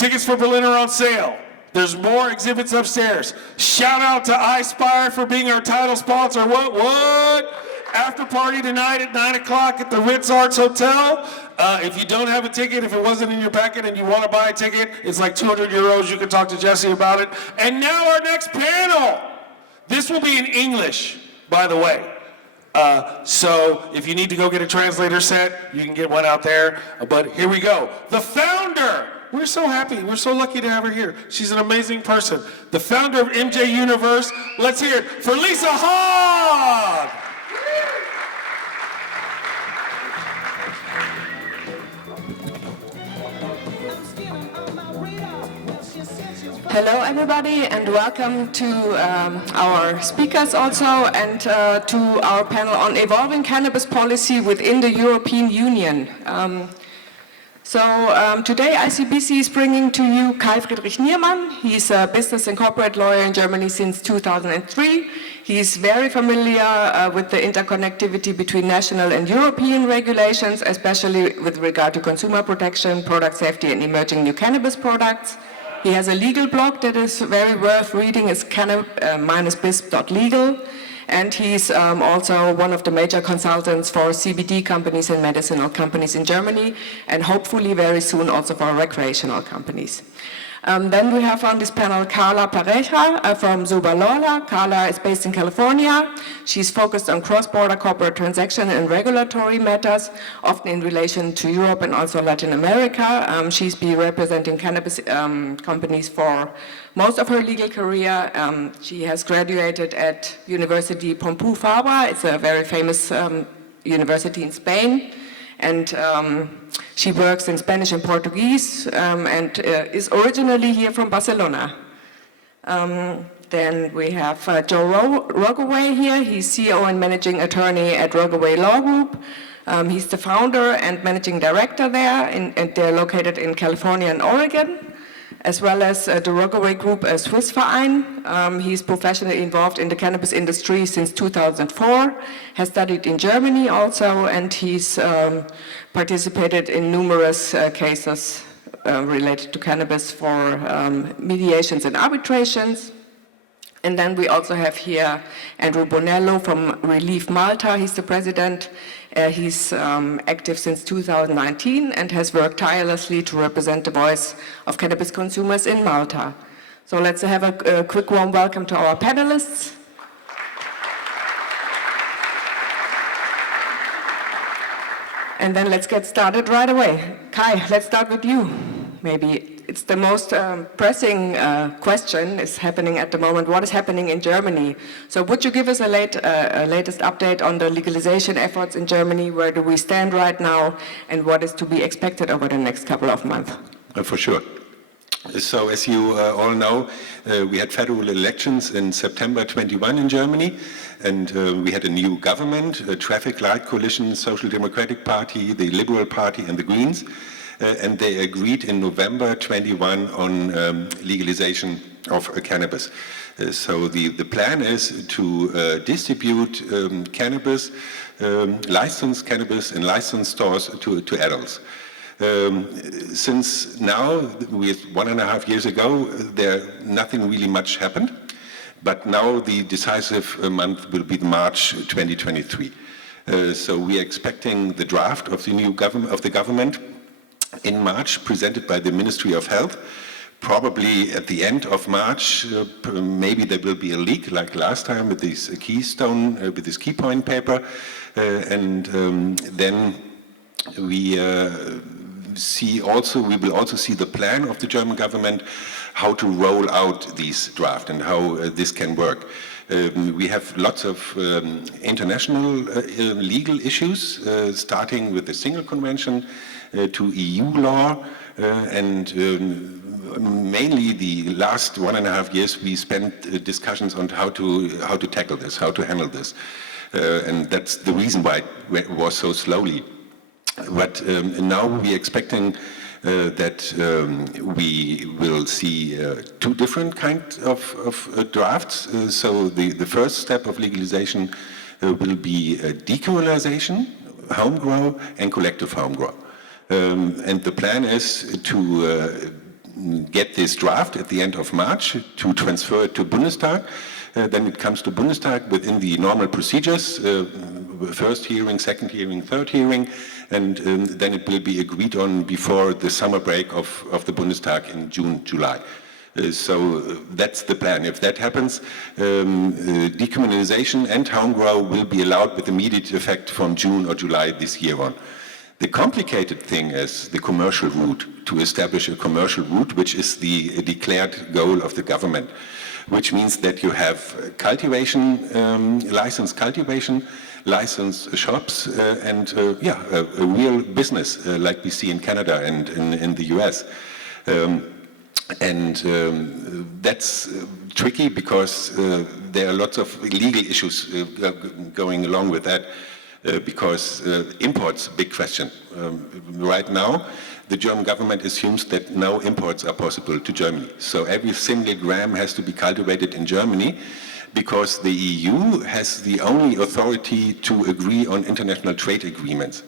Tickets for Berlin are on sale. There's more exhibits upstairs. Shout out to iSpire for being our title sponsor. What? After party tonight at 9 o'clock at the Ritz Arts Hotel. If you don't have a ticket, if it wasn't in your packet and you want to buy a ticket, it's like 200 euros. You can talk to Jesse about it. And now our next panel. This will be in English, by the way. So if you need to go get a translator set, you can get one out there. But here we go. The founder. We're so happy. We're so lucky to have her here. She's an amazing person. The founder of MJ Universe. Let's hear it for Lisa Hogg. Hello everybody and welcome to our speakers also and to our panel on evolving cannabis policy within the European Union. Today ICBC is bringing to you Kai Friedrich Niermann. He's a business and corporate lawyer in Germany since 2003. He's very familiar with the interconnectivity between national and European regulations, especially with regard to consumer protection, product safety and emerging new cannabis products. He has a legal blog that is very worth reading. It's cannabis-bisp.legal. And he's also one of the major consultants for CBD companies and medicinal companies in Germany, and hopefully very soon also for recreational companies. Then we have on this panel Carla Pareja from Zubalola. Carla is based in California. She's focused on cross-border corporate transaction and regulatory matters, often in relation to Europe and also Latin America. She's been representing cannabis companies for most of her legal career. She has graduated at University Pompeu Fabra. It's a very famous university in Spain. And she works in Spanish and Portuguese and is originally here from Barcelona. Then we have Joe Rogaway here. He's CEO and managing attorney at Rogaway Law Group. He's the founder and managing director there, and they're located in California and Oregon, as well as the Rogaway Group, a Swiss Verein. He's professionally involved in the cannabis industry since 2004, has studied in Germany also, and he's participated in numerous cases related to cannabis for mediations and arbitrations. And then we also have here Andrew Bonello from Relief Malta. He's the president. He's active since 2019 and has worked tirelessly to represent the voice of cannabis consumers in Malta. So let's have a quick warm welcome to our panelists. And then let's get started right away. Kai, let's start with you. Maybe it's the most pressing question is happening at the moment. What is happening in Germany? So would you give us a latest update on the legalization efforts in Germany? Where do we stand right now? And what is to be expected over the next couple of months? For sure. So as you all know, we had federal elections in September 21 in Germany, and we had a new government, a traffic light coalition, Social Democratic Party, the Liberal Party and the Greens, and they agreed in November 21 on legalization of cannabis. So the plan is to distribute cannabis, licensed cannabis in licensed stores to adults. Since now, with 1.5 years ago, nothing really much happened, but now the decisive month will be March 2023. So we are expecting the draft of the new government in March, presented by the Ministry of Health. Probably at the end of March, maybe there will be a leak like last time with this keystone, with this key point paper, and then we will also see the plan of the German government, how to roll out these draft and how this can work. We have lots of international legal issues, starting with the Single Convention to EU law, and mainly the last 1.5 years we spent discussions on how to tackle this, how to handle this, and that's the reason why it was so slowly. But now we're expecting that we will see two different kinds of drafts. So the first step of legalization will be decriminalisation, home grow, and collective home grow. And the plan is to get this draft at the end of March to transfer it to Bundestag. Then it comes to Bundestag within the normal procedures, first hearing, second hearing, third hearing, and then it will be agreed on before the summer break of the Bundestag in June, July. So that's the plan. If that happens, decriminalisation and home grow will be allowed with immediate effect from June or July this year on. The complicated thing is the commercial route, to establish a commercial route, which is the declared goal of the government, which means that you have cultivation, licensed cultivation, licensed shops, and a real business like we see in Canada and in the US. That's tricky because there are lots of legal issues going along with that. Because imports, big question. Right now, the German government assumes that no imports are possible to Germany. So every single gram has to be cultivated in Germany because the EU has the only authority to agree on international trade agreements.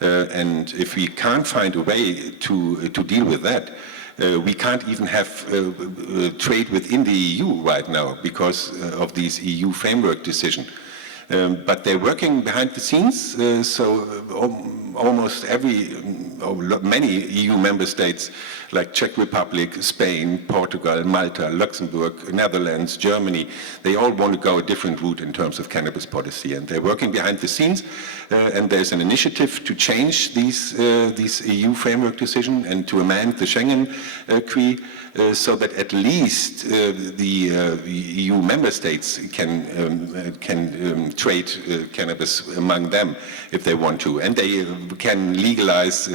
And if we can't find a way to deal with that, we can't even have trade within the EU right now because of this EU framework decision. But they're working behind the scenes, so almost many EU member states like Czech Republic, Spain, Portugal, Malta, Luxembourg, Netherlands, Germany, they all want to go a different route in terms of cannabis policy, and they're working behind the scenes, and there's an initiative to change these EU framework decision and to amend the Schengen acquis so that at least the EU member states can trade cannabis among them if they want to, and they can legalize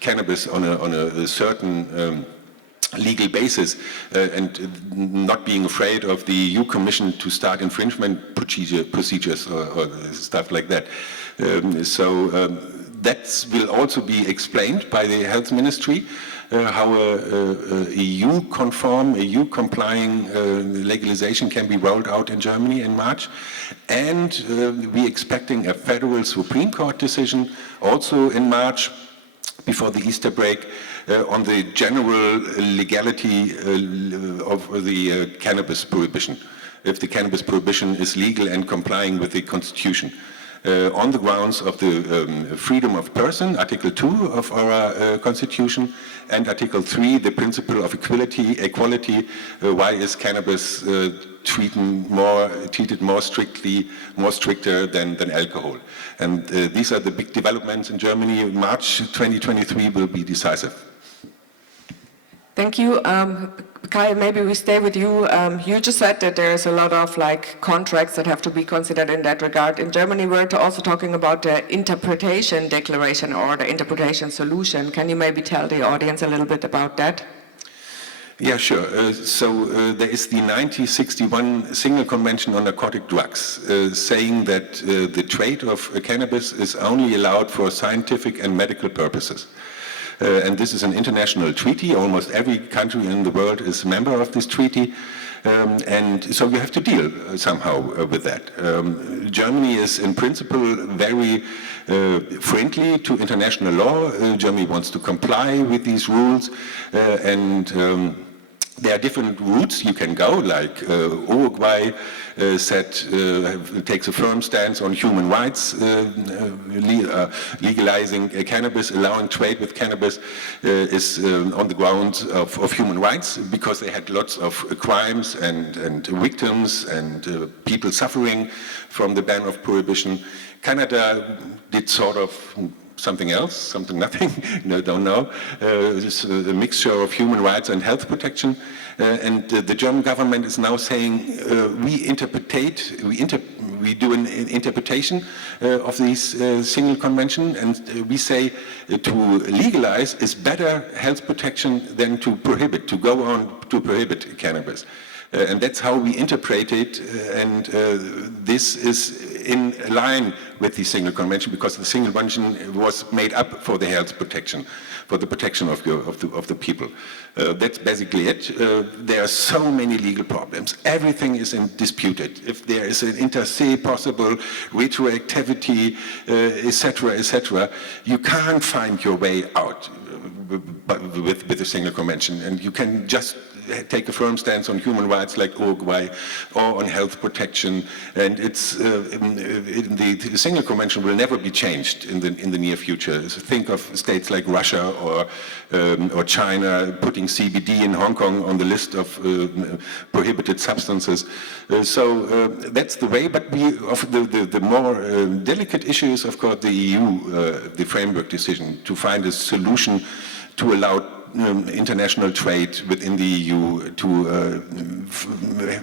cannabis on a certain legal basis and not being afraid of the EU Commission to start infringement procedures or stuff like that. That will also be explained by the Health Ministry, how a EU-conform, EU-complying legalization can be rolled out in Germany in March. And we're expecting a federal Supreme Court decision also in March, before the Easter break, on the general legality of the cannabis prohibition, if the cannabis prohibition is legal and complying with the Constitution. On the grounds of the freedom of person, Article 2 of our Constitution, and Article 3, the principle of equality. Why is cannabis treated more stricter than alcohol? And these are the big developments in Germany. March 2023 will be decisive. Thank you. Kai, maybe we stay with you. You just said that there's a lot of contracts that have to be considered in that regard. In Germany, we're also talking about the interpretation declaration or the interpretation solution. Can you maybe tell the audience a little bit about that? Yeah, sure. There is the 1961 Single Convention on Narcotic Drugs saying that the trade of cannabis is only allowed for scientific and medical purposes. And this is an international treaty. Almost every country in the world is a member of this treaty. And so you have to deal somehow with that. Germany is in principle very friendly to international law. Germany wants to comply with these rules. There are different routes you can go, like Uruguay takes a firm stance on human rights, legalizing cannabis, allowing trade with cannabis is on the grounds of human rights, because they had lots of crimes and victims and people suffering from the ban of prohibition. Canada did sort of something else, something nothing, no, don't know. It's a mixture of human rights and health protection. And the German government is now saying we do an interpretation of this single convention, and we say to legalize is better health protection than to prohibit, to go on to prohibit cannabis. And that's how we interpret it, and this is in line with the single convention, because the single convention was made up for the health protection, for the protection of the people. That's basically it. There are so many legal problems. Everything is disputed. If there is an inter se possible, retroactivity, etc., you can't find your way out with the single convention, and you can just take a firm stance on human rights like Uruguay, or on health protection, and it's the single convention will never be changed in the near future. So think of states like Russia or China putting CBD in Hong Kong on the list of prohibited substances. So that's the way. But the more delicate issue is, of course, the EU, the framework decision to find a solution to allow international trade within the EU, to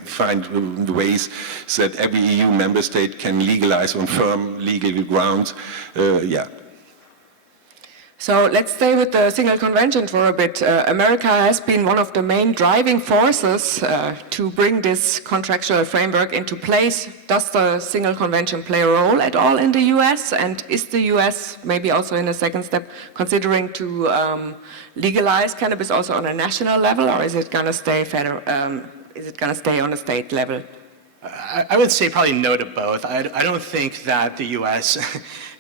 find ways so that every EU member state can legalize on firm legal grounds. So let's stay with the single convention for a bit. America has been one of the main driving forces to bring this contractual framework into place. Does the single convention play a role at all in the US? And is the US, maybe also in a second step, considering to legalize cannabis also on a national level, or is it going to stay federal? Is it going to stay on a state level? I would say probably no to both. I don't think that the U.S.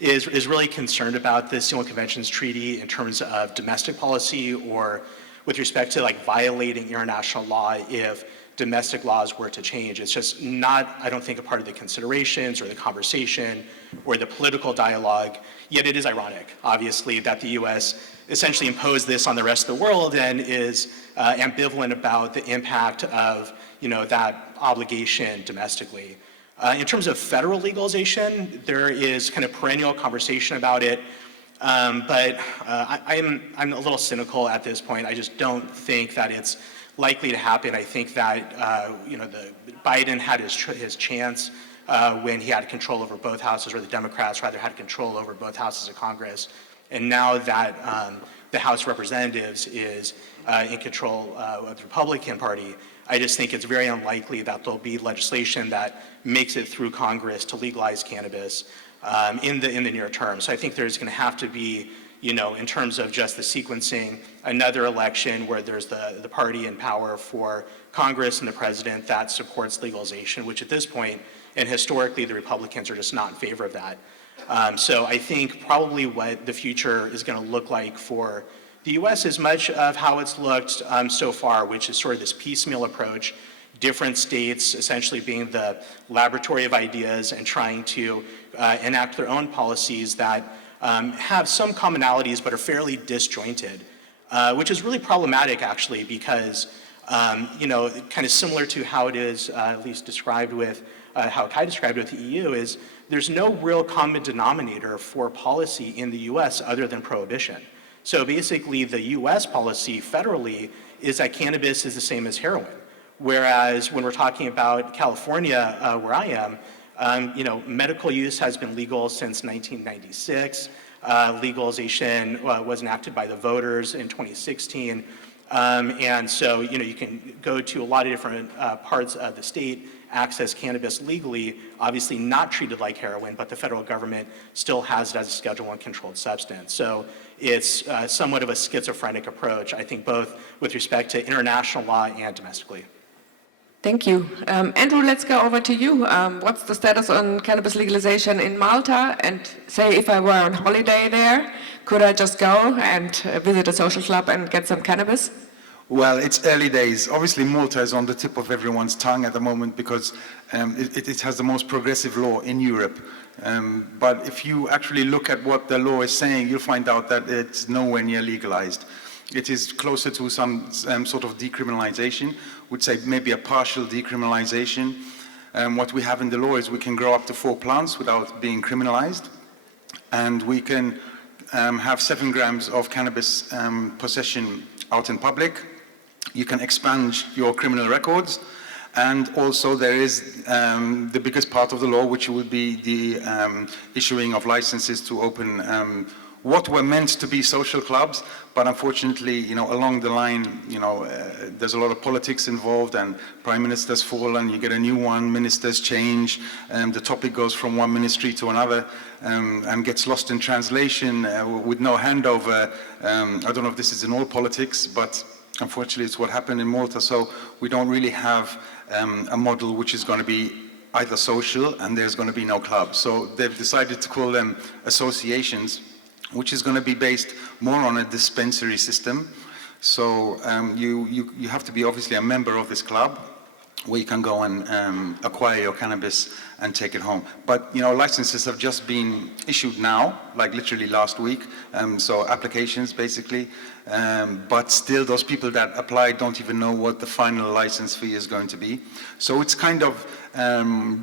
is really concerned about the Single Conventions Treaty in terms of domestic policy or with respect to like violating international law if domestic laws were to change. It's just not, I don't think, a part of the considerations or the conversation or the political dialogue. Yet it is ironic, obviously, that the U.S. essentially imposed this on the rest of the world and is ambivalent about the impact of that obligation domestically. In terms of federal legalization, there is kind of perennial conversation about it, but I'm a little cynical at this point. I just don't think that it's likely to happen. I think that Biden had his chance when he had control over both houses, or the Democrats rather had control over both houses of Congress, and now that the House of Representatives is in control of the Republican Party, I just think it's very unlikely that there'll be legislation that makes it through Congress to legalize cannabis in the near term. So I think there's going to have to be, in terms of just the sequencing, another election where there's the party in power for Congress and the president that supports legalization, which at this point, and historically, the Republicans are just not in favor of that. So I think probably what the future is going to look like for the U.S. is much of how it's looked so far, which is sort of this piecemeal approach, different states essentially being the laboratory of ideas and trying to enact their own policies that have some commonalities but are fairly disjointed, which is really problematic actually because, kind of similar to how it is at least described with, how Kai described it with the EU, is there's no real common denominator for policy in the U.S. other than prohibition. So basically, the U.S. policy federally is that cannabis is the same as heroin. Whereas when we're talking about California, where I am, medical use has been legal since 1996. Legalization was enacted by the voters in 2016. And so, you can go to a lot of different parts of the state, access cannabis legally, obviously not treated like heroin, but the federal government still has it as a Schedule I controlled substance. So it's somewhat of a schizophrenic approach, I think, both with respect to international law and domestically. Thank you. Andrew, let's go over to you. What's the status on cannabis legalization in Malta? And say if I were on holiday there, could I just go and visit a social club and get some cannabis? Well, it's early days. Obviously, Malta is on the tip of everyone's tongue at the moment because it has the most progressive law in Europe. But if you actually look at what the law is saying, you'll find out that it's nowhere near legalized. It is closer to some sort of decriminalisation, would say maybe a partial decriminalisation. What we have in the law is we can grow up to 4 plants without being criminalised, and we can have 7 grams of cannabis possession out in public. You can expunge your criminal records, and also there is the biggest part of the law, which would be the issuing of licenses to open what were meant to be social clubs, but unfortunately, along the line, there's a lot of politics involved, and prime ministers fall and you get a new one, ministers change, and the topic goes from one ministry to another, and gets lost in translation with no handover. I don't know if this is in all politics, but unfortunately it's what happened in Malta, so we don't really have a model which is going to be either social and there's going to be no club. So they've decided to call them associations, which is going to be based more on a dispensary system. So you have to be obviously a member of this club, where you can go and acquire your cannabis and take it home. But licenses have just been issued now, like literally last week, so applications basically, but still those people that apply don't even know what the final license fee is going to be. So it's kind of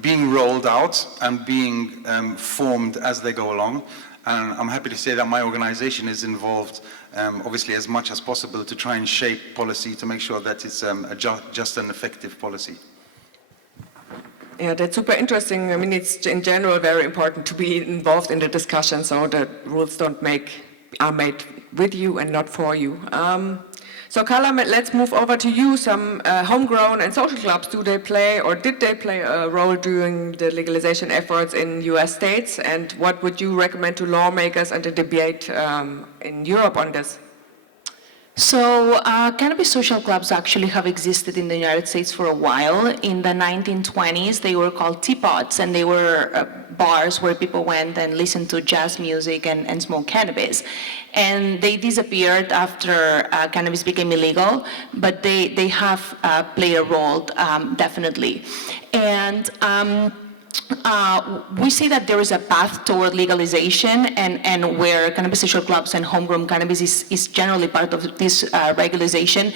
being rolled out and being formed as they go along. And I'm happy to say that my organization is involved, obviously, as much as possible to try and shape policy to make sure that it's a just and effective policy. Yeah, that's super interesting. I mean, it's in general very important to be involved in the discussion so that rules are made with you and not for you. So Carla, let's move over to you. Some homegrown and social clubs, did they play a role during the legalization efforts in US states? And what would you recommend to lawmakers and the debate in Europe on this? So cannabis social clubs actually have existed in the United States for a while. In the 1920s, they were called teapots, and they were bars where people went and listened to jazz music and smoked cannabis. And they disappeared after cannabis became illegal, but they have played a role, definitely. And we see that there is a path toward legalization, and where cannabis social clubs and homegrown cannabis is generally part of this regularization.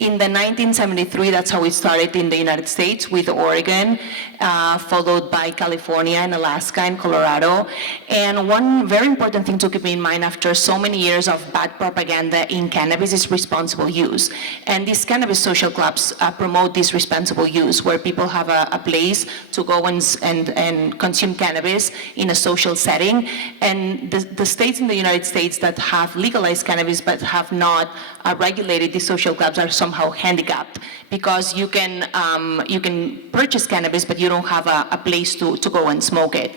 In the 1973, that's how it started in the United States with Oregon, followed by California and Alaska and Colorado. And one very important thing to keep in mind after so many years of bad propaganda in cannabis is responsible use. And these cannabis social clubs promote this responsible use, where people have a place to go and consume cannabis in a social setting. And the states in the United States that have legalized cannabis but have not regulated these social clubs are somehow handicapped, because you can purchase cannabis, but you don't have a place to go and smoke it.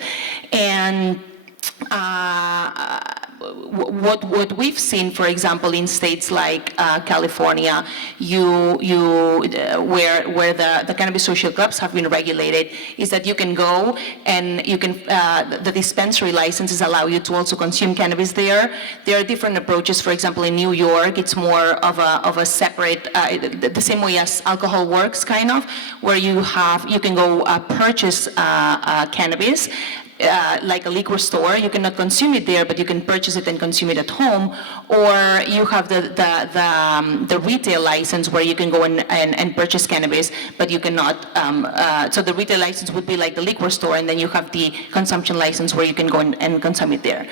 And what we've seen, for example, in states like California, where the cannabis social clubs have been regulated, is that you can go and the dispensary licenses allow you to also consume cannabis there. There are different approaches. For example, in New York, it's more of a separate, the same way as alcohol works, kind of, where you can go purchase cannabis. Like a liquor store, you cannot consume it there, but you can purchase it and consume it at home. Or you have the retail license, where you can go and purchase cannabis, but you cannot. So the retail license would be like the liquor store, and then you have the consumption license, where you can go and consume it there.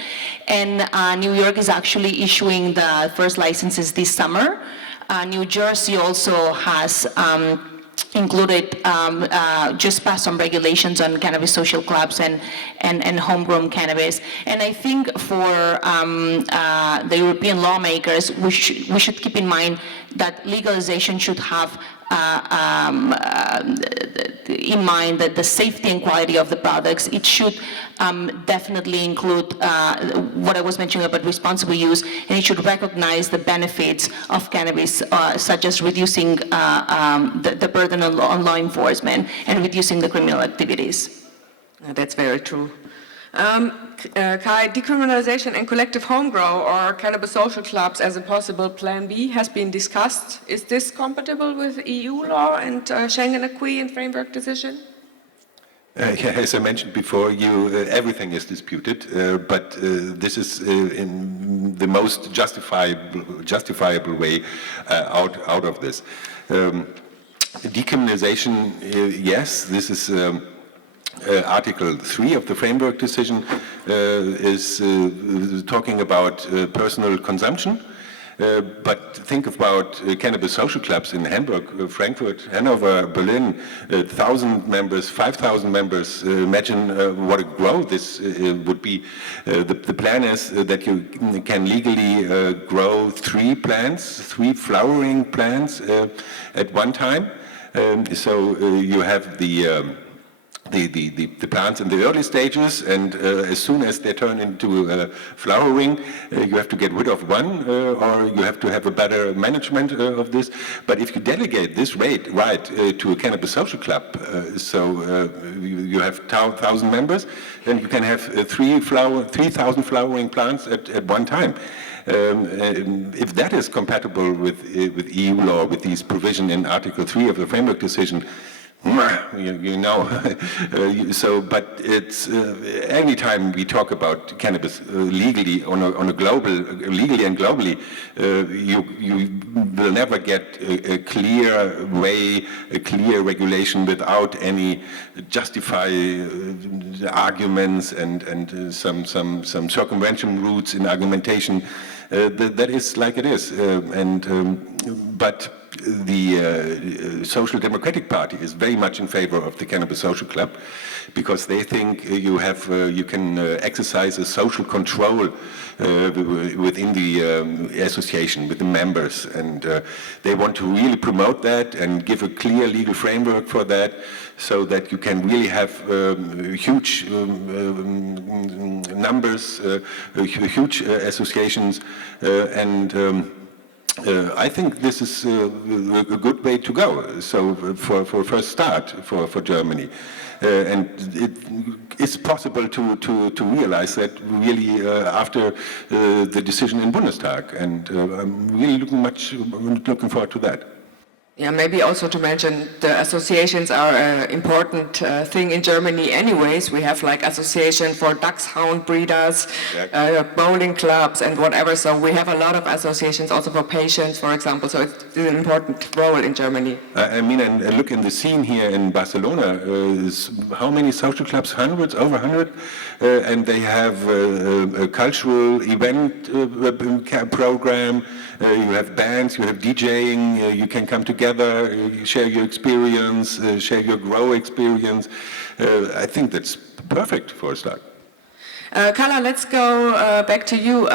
And New York is actually issuing the first licenses this summer. New Jersey also has included, just passed some regulations on cannabis social clubs and homegrown cannabis. And I think for the European lawmakers, we should keep in mind that legalization should have in mind that the safety and quality of the products. It should definitely include what I was mentioning about responsible use, and it should recognize the benefits of cannabis, such as reducing the burden on law enforcement and reducing the criminal activities. That's very true. Kai, decriminalisation and collective home grow or cannabis social clubs as a possible plan B has been discussed. Is this compatible with EU law and Schengen acquis and framework decision? Yeah, as I mentioned before, everything is disputed, but this is in the most justifiable way out of this. Decriminalization, yes, this is. Article 3 of the framework decision is talking about personal consumption, But think about cannabis social clubs in Hamburg, Frankfurt, Hanover, Berlin, 1,000 members, 5,000 members. Imagine what a growth this would be. The plan is that you can legally grow 3 flowering plants at one time. So you have the plants in the early stages, and as soon as they turn into flowering, you have to get rid of one, or you have to have a better management of this. But if you delegate this right to a cannabis social club, so you have 1,000 members, then you can have 3,000 flowering plants at one time. If that is compatible with EU law, with these provision in Article 3 of the Framework Decision, you know, but it's anytime we talk about cannabis legally on a global, legally and globally, you will never get a clear way, a clear regulation without any justify arguments and some circumvention routes in argumentation. That is like it is, but the Social Democratic Party is very much in favor of the Cannabis Social Club, because they think you can exercise a social control within the association, with the members, and they want to really promote that and give a clear legal framework for that, so that you can really have huge numbers, huge associations, and I think this is a good way to go. So for first start for Germany, and it is possible to realize that really after the decision in Bundestag, and I'm really looking forward to that. Yeah, maybe also to mention the associations are an important thing in Germany anyways. We have like association for dachshund breeders, bowling clubs and whatever. So we have a lot of associations also for patients, for example. So it's an important role in Germany. I mean, and look in the scene here in Barcelona, how many social clubs? Hundreds, over 100? And they have a cultural event program. You have bands, you have DJing, you can come together, you share your experience, share your grow experience. I think that's perfect for a start. Carla, let's go back to you.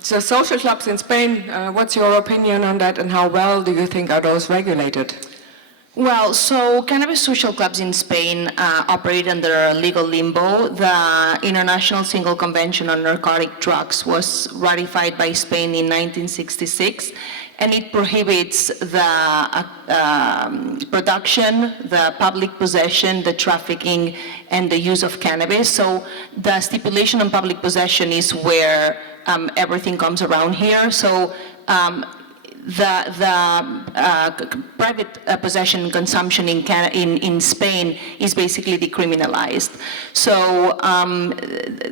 So social clubs in Spain, what's your opinion on that, and how well do you think are those regulated? Well, so cannabis social clubs in Spain operate under legal limbo. The International Single Convention on Narcotic Drugs was ratified by Spain in 1966, and it prohibits the production, the public possession, the trafficking, and the use of cannabis. So the stipulation on public possession is where everything comes around here. So the private possession consumption in Spain is basically decriminalized. So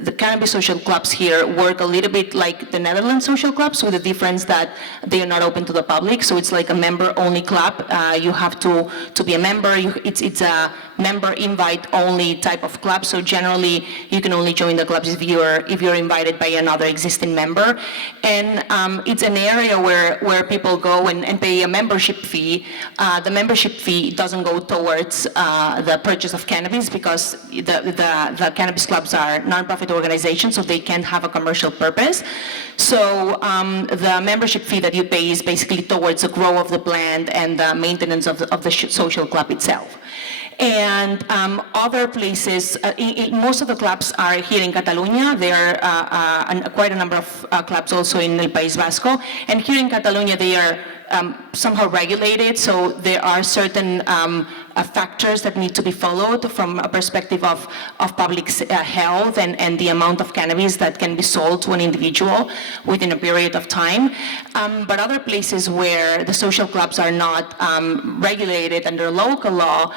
the cannabis social clubs here work a little bit like the Netherlands social clubs, with the difference that they are not open to the public. So it's like a member-only club. You have to be a member. It's a member invite-only type of club. So generally, you can only join the clubs if you're invited by another existing member. And it's an area where people go and pay a membership fee. The membership fee doesn't go towards the purchase of cannabis, because the cannabis clubs are non-profit organizations, so they can't have a commercial purpose. So the membership fee that you pay is basically towards the grow of the plant and the maintenance of the social club itself. And other places, most of the clubs are here in Catalonia. There are quite a number of clubs also in El País Vasco. And here in Catalonia, they are somehow regulated, so there are certain factors that need to be followed from a perspective of public health and the amount of cannabis that can be sold to an individual within a period of time. But other places where the social clubs are not regulated under local law,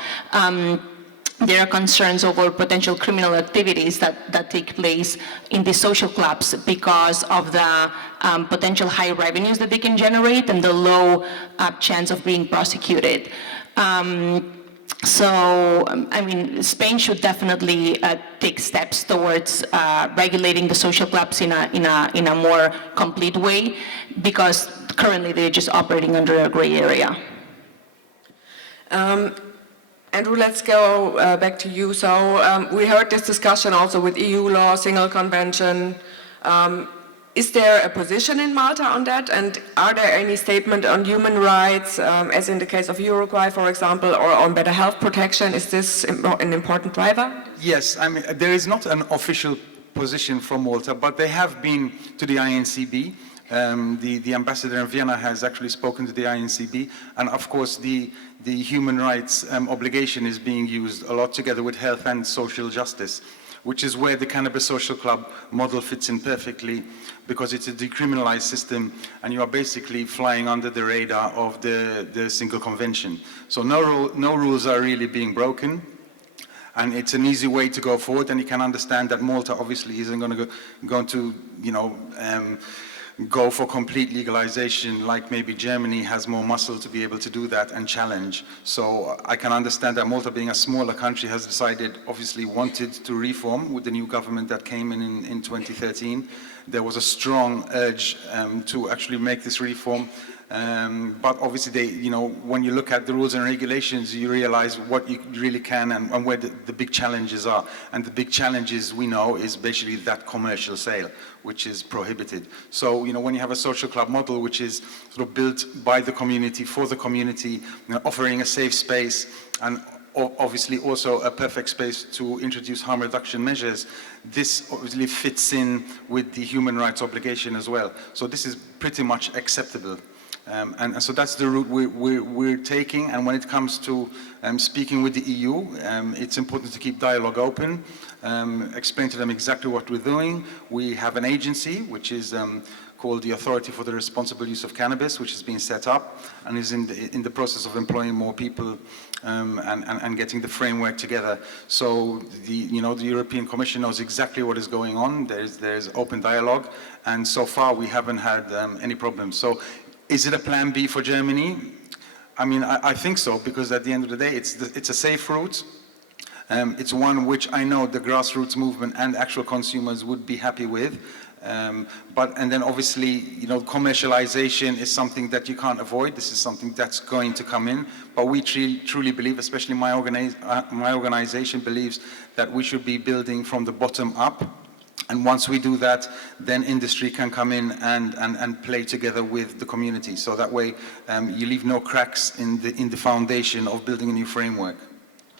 there are concerns over potential criminal activities that take place in the social clubs because of the potential high revenues that they can generate and the low chance of being prosecuted. So, I mean, Spain should definitely take steps towards regulating the social clubs in a more complete way, because currently they're just operating under a gray area. Andrew, let's go back to you. So we heard this discussion also with EU law, single convention. Is there a position in Malta on that? And are there any statement on human rights, as in the case of Uruguay, for example, or on better health protection? Is this an important driver? Yes, I mean, there is not an official position from Malta, but they have been to the INCB. The ambassador in Vienna has actually spoken to the INCB, and of course the human rights obligation is being used a lot together with health and social justice, which is where the Cannabis Social Club model fits in perfectly, because it's a decriminalized system and you are basically flying under the radar of the single convention. So no rules are really being broken. And it's an easy way to go forward, and you can understand that Malta obviously isn't going to go for complete legalization like maybe Germany has more muscle to be able to do that and challenge. So I can understand that Malta, being a smaller country, has decided, obviously wanted to reform with the new government that came in 2013. There was a strong urge to actually make this reform. But obviously, when you look at the rules and regulations, you realize what you really can and where the big challenges are. And the big challenges, we know, is basically that commercial sale, which is prohibited. So, when you have a social club model, which is sort of built by the community, for the community, offering a safe space, and obviously also a perfect space to introduce harm reduction measures, this obviously fits in with the human rights obligation as well. So this is pretty much acceptable. And so that's the route we're taking. And when it comes to speaking with the EU, it's important to keep dialogue open, explain to them exactly what we're doing. We have an agency which is called the Authority for the Responsible Use of Cannabis, which has been set up and is in the process of employing more people and getting the framework together. So the European Commission knows exactly what is going on. There's open dialogue, and so far we haven't had any problems. So is it a plan B for Germany? I mean, I think so, because at the end of the day, it's a safe route. It's one which I know the grassroots movement and actual consumers would be happy with. And then obviously, commercialization is something that you can't avoid. This is something that's going to come in. But we truly believe, especially my organization believes, that we should be building from the bottom up. And once we do that, then industry can come in and play together with the community. So that way, you leave no cracks in the foundation of building a new framework.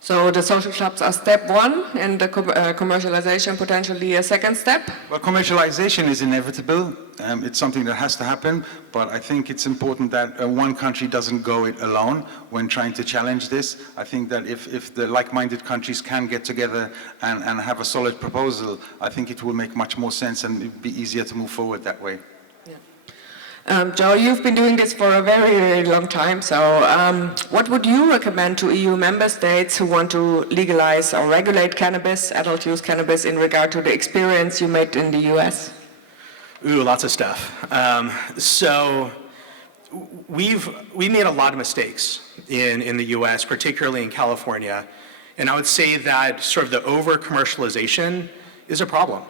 So the social clubs are step one, and the commercialization potentially a second step? Well, commercialization is inevitable. It's something that has to happen, but I think it's important that one country doesn't go it alone when trying to challenge this. I think that if the like-minded countries can get together and have a solid proposal, I think it will make much more sense and it'll be easier to move forward that way. Joe, you've been doing this for a very, very long time. So what would you recommend to EU member states who want to legalize or regulate cannabis, adult use cannabis, in regard to the experience you made in the US? Ooh, lots of stuff. So we made a lot of mistakes in the US, particularly in California. And I would say that sort of the over-commercialization is a problem.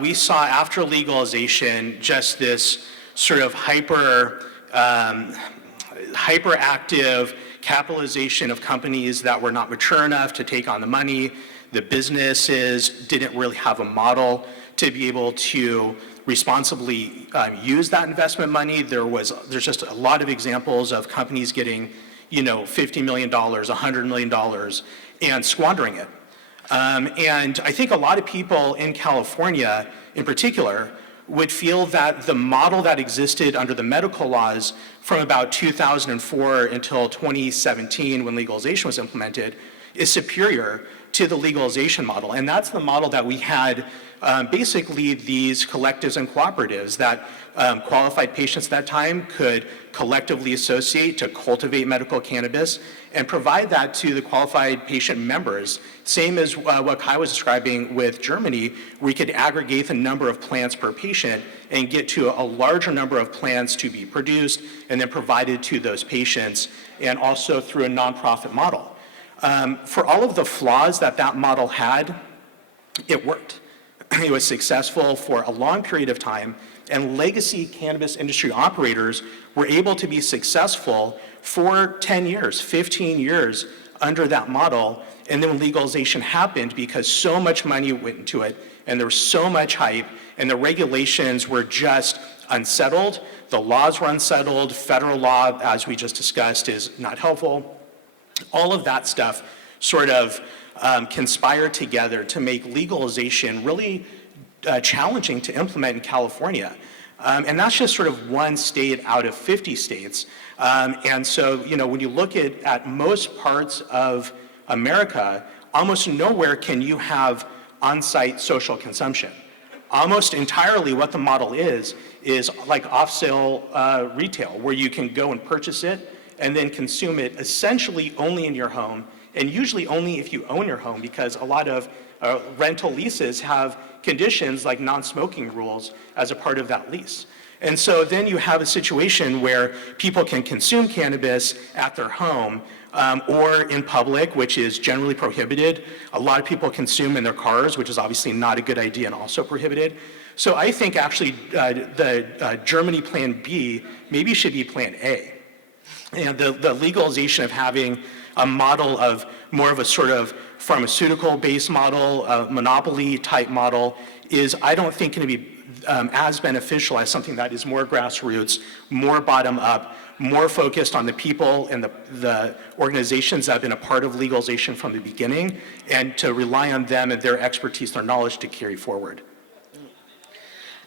We saw after legalization just this sort of hyperactive capitalization of companies that were not mature enough to take on the money. The businesses didn't really have a model to be able to responsibly use that investment money. There's just a lot of examples of companies getting, $50 million, $100 million, and squandering it. And I think a lot of people in California, in particular, would feel that the model that existed under the medical laws from about 2004 until 2017, when legalization was implemented, is superior to the legalization model. And that's the model that we had basically these collectives and cooperatives that qualified patients at that time could collectively associate to cultivate medical cannabis and provide that to the qualified patient members. Same as what Kai was describing with Germany, we could aggregate the number of plants per patient and get to a larger number of plants to be produced and then provided to those patients, and also through a nonprofit model. For all of the flaws that that model had, it worked. It was successful for a long period of time, and legacy cannabis industry operators were able to be successful for 10 years, 15 years under that model. And then when legalization happened, because so much money went into it, and there was so much hype, and the regulations were just unsettled, the laws were unsettled, federal law, as we just discussed, is not helpful. All of that stuff sort of conspired together to make legalization really challenging to implement in California. And that's just sort of one state out of 50 states. And so, you know, when you look at most parts of America, almost nowhere can you have on-site social consumption. Almost entirely what the model is like off-sale retail, where you can go and purchase it and then consume it essentially only in your home, and usually only if you own your home, because a lot of rental leases have conditions like non-smoking rules as a part of that lease. And so then you have a situation where people can consume cannabis at their home or in public, which is generally prohibited. A lot of people consume in their cars, which is obviously not a good idea and also prohibited. So I think actually the Germany Plan B maybe should be Plan A. And the legalization of having a model of more of a sort of pharmaceutical-based model, a monopoly-type model, is, I don't think, going to be as beneficial as something that is more grassroots, more bottom-up, more focused on the people and the organizations that have been a part of legalization from the beginning, and to rely on them and their expertise, their knowledge to carry forward.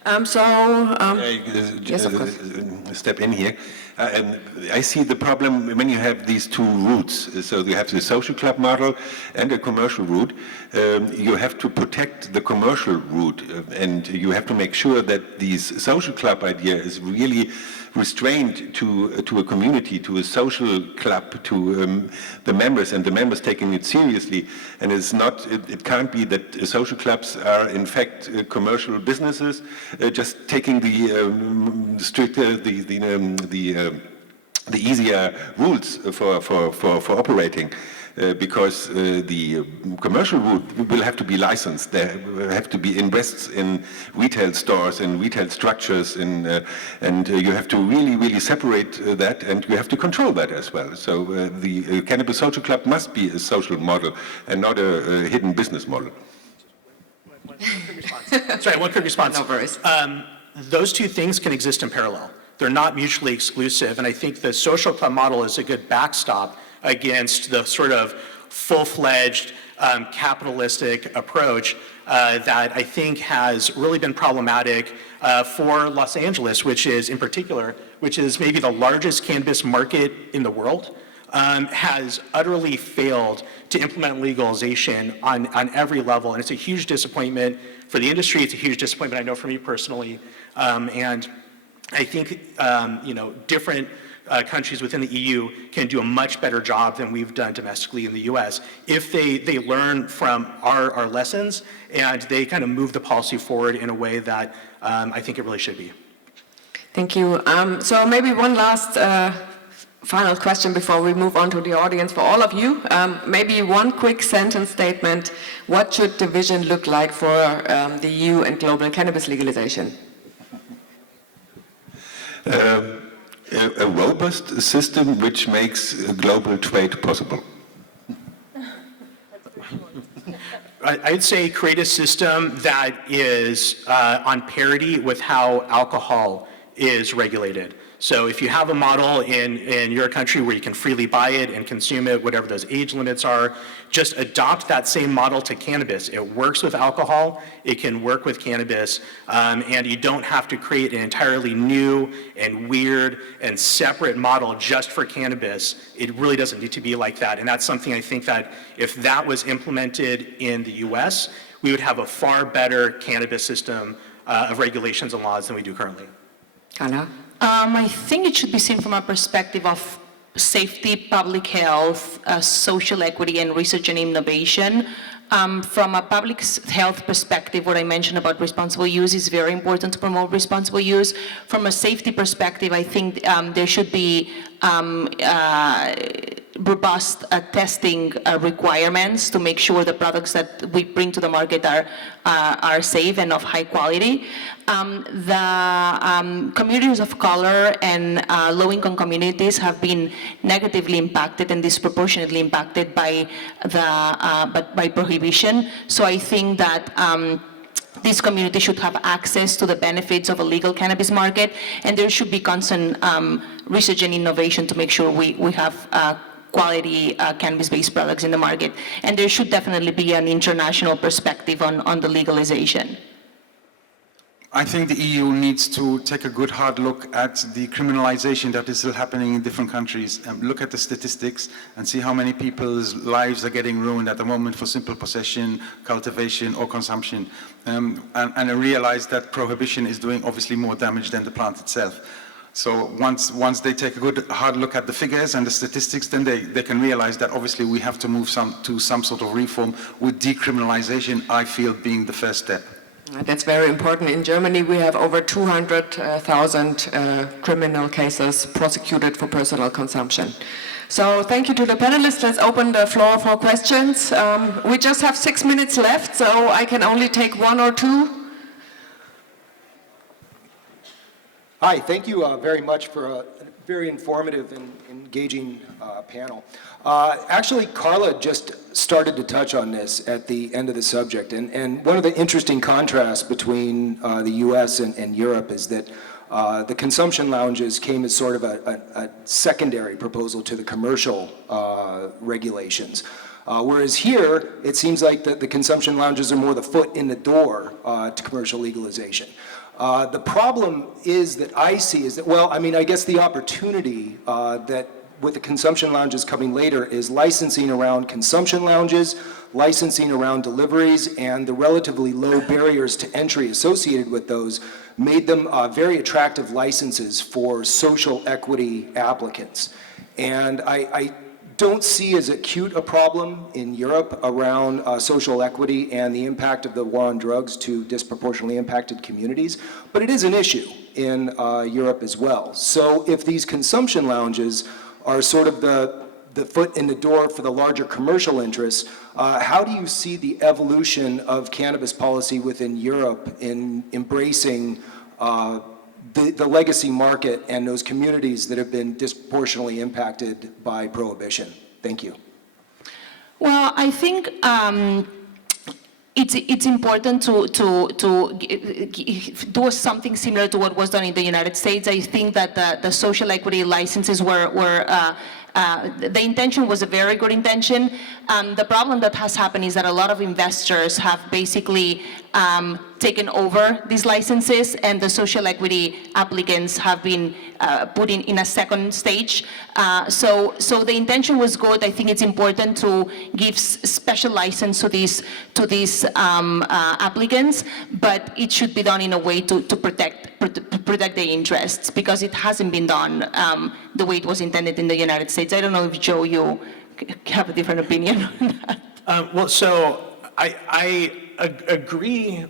Yes, of course. Step in here. I see the problem when you have these two routes. So you have the social club model and a commercial route. You have to protect the commercial route, and you have to make sure that this social club idea is really restrained to a community, to a social club, to the members, and the members taking it seriously. And it's not, it can't be that social clubs are in fact commercial businesses, just taking the stricter, the easier rules for operating. Because the commercial route will have to be licensed. There have to be invests in retail stores and retail structures, and you have to really separate that, and you have to control that as well. So the Cannabis Social Club must be a social model and not a hidden business model. Sorry, one quick response. No worries. Those two things can exist in parallel. They're not mutually exclusive, and I think the social club model is a good backstop against the sort of full-fledged capitalistic approach that I think has really been problematic for Los Angeles, which is in particular, which is maybe the largest cannabis market in the world, has utterly failed to implement legalization on every level. And it's a huge disappointment for the industry. It's a huge disappointment, I know, for me personally. And I think, different countries within the EU can do a much better job than we've done domestically in the US if they learn from our lessons and they kind of move the policy forward in a way that I think it really should be. Thank you. So maybe one last final question before we move on to the audience for all of you. Maybe one quick sentence statement. What should the vision look like for the EU and global cannabis legalization? A robust system which makes global trade possible. I'd say create a system that is on parity with how alcohol is regulated. So if you have a model in your country where you can freely buy it and consume it, whatever those age limits are, just adopt that same model to cannabis. It works with alcohol, it can work with cannabis, and you don't have to create an entirely new and weird and separate model just for cannabis. It really doesn't need to be like that. And that's something I think that if that was implemented in the US, we would have a far better cannabis system of regulations and laws than we do currently. Anna? I think it should be seen from a perspective of safety, public health, social equity, and research and innovation. From a public health perspective, what I mentioned about responsible use is very important to promote responsible use. From a safety perspective, I think there should be robust testing requirements to make sure the products that we bring to the market are safe and of high quality. The communities of color and low-income communities have been negatively impacted and disproportionately impacted by by prohibition. So I think that these communities should have access to the benefits of a legal cannabis market, and there should be constant research and innovation to make sure we have quality cannabis-based products in the market. And there should definitely be an international perspective on the legalization. I think the EU needs to take a good hard look at the criminalization that is still happening in different countries, and look at the statistics and see how many people's lives are getting ruined at the moment for simple possession, cultivation, or consumption, and realize that prohibition is doing obviously more damage than the plant itself. So once they take a good hard look at the figures and the statistics, then they can realize that obviously we have to move to some sort of reform, with decriminalization, I feel, being the first step. That's very important. In Germany, we have over 200,000 criminal cases prosecuted for personal consumption. So thank you to the panelists. Let's open the floor for questions. We just have 6 minutes left, so I can only take one or two. Hi, thank you very much for a very informative and engaging panel. Actually, Carla just started to touch on this at the end of the subject, and one of the interesting contrasts between the US and Europe is that the consumption lounges came as sort of a secondary proposal to the commercial regulations. Whereas here, it seems like the consumption lounges are more the foot in the door to commercial legalization. The problem is that I see is that, well, I mean, I guess the opportunity that with the consumption lounges coming later is licensing around consumption lounges, licensing around deliveries, and the relatively low barriers to entry associated with those made them very attractive licenses for social equity applicants. And I don't see as acute a problem in Europe around social equity and the impact of the war on drugs to disproportionately impacted communities, but it is an issue in Europe as well. So if these consumption lounges are sort of the foot in the door for the larger commercial interests, how do you see the evolution of cannabis policy within Europe in embracing the legacy market and those communities that have been disproportionately impacted by prohibition? Thank you. Well, I think it's important to do something similar to what was done in the United States. I think that the social equity licenses were the intention was a very good intention. The problem that has happened is that a lot of investors have basically taken over these licenses, and the social equity applicants have been put in a second stage. So the intention was good. I think it's important to give special license to these applicants, but it should be done in a way to protect their interests, because it hasn't been done the way it was intended in the United States. I don't know if, Joe, you have a different opinion on that. Well, so I agree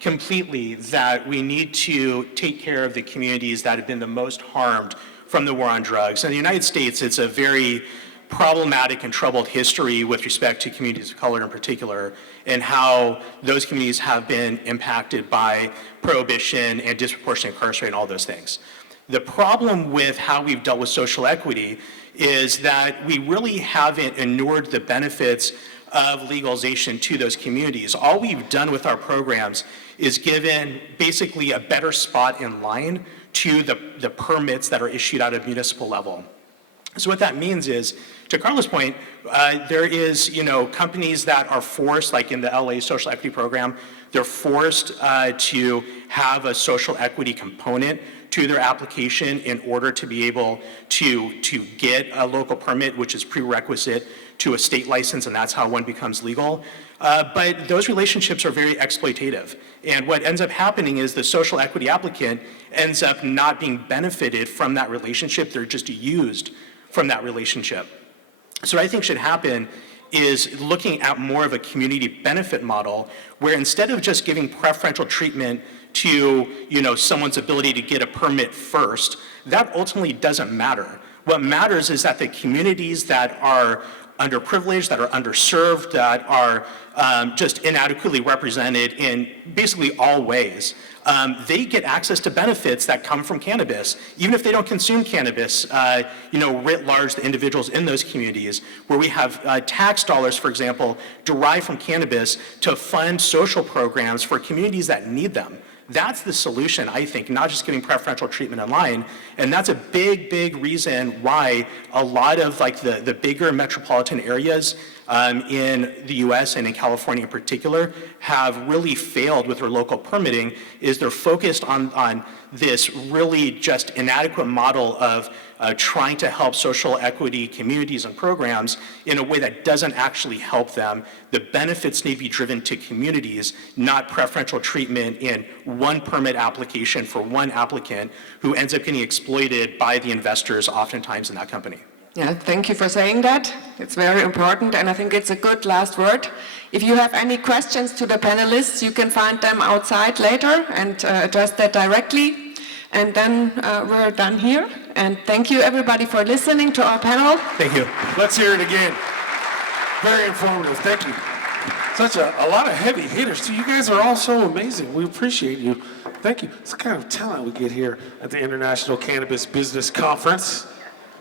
completely that we need to take care of the communities that have been the most harmed from the war on drugs. In the United States, it's a very problematic and troubled history with respect to communities of color in particular, and how those communities have been impacted by prohibition and disproportionate incarceration and all those things. The problem with how we've dealt with social equity is that we really haven't inured the benefits of legalization to those communities. All we've done with our programs is given basically a better spot in line to the permits that are issued at a municipal level. So what that means is, to Carla's point, there is, companies that are forced, like in the LA social equity program, they're forced to have a social equity component to their application in order to be able to get a local permit, which is prerequisite to a state license, and that's how one becomes legal. But those relationships are very exploitative. And what ends up happening is the social equity applicant ends up not being benefited from that relationship. They're just used from that relationship. So what I think should happen is looking at more of a community benefit model, where instead of just giving preferential treatment to someone's ability to get a permit first, that ultimately doesn't matter. What matters is that the communities that are underprivileged, that are underserved, that are just inadequately represented in basically all ways, they get access to benefits that come from cannabis, even if they don't consume cannabis, writ large, the individuals in those communities, where we have tax dollars, for example, derived from cannabis to fund social programs for communities that need them. That's the solution, I think, not just giving preferential treatment online. And that's a big, big reason why a lot of like the bigger metropolitan areas in the US and in California in particular have really failed with their local permitting, is they're focused on this really just inadequate model of trying to help social equity communities and programs in a way that doesn't actually help them. The benefits need to be driven to communities, not preferential treatment in one permit application for one applicant who ends up getting exploited by the investors oftentimes in that company. Yeah, thank you for saying that. It's very important, and I think it's a good last word. If you have any questions to the panelists, you can find them outside later and address that directly. And then we're done here. And thank you, everybody, for listening to our panel. Thank you. Let's hear it again. Very informative. Thank you. Such a lot of heavy hitters, too. You guys are all so amazing. We appreciate you. Thank you. It's the kind of talent we get here at the International Cannabis Business Conference.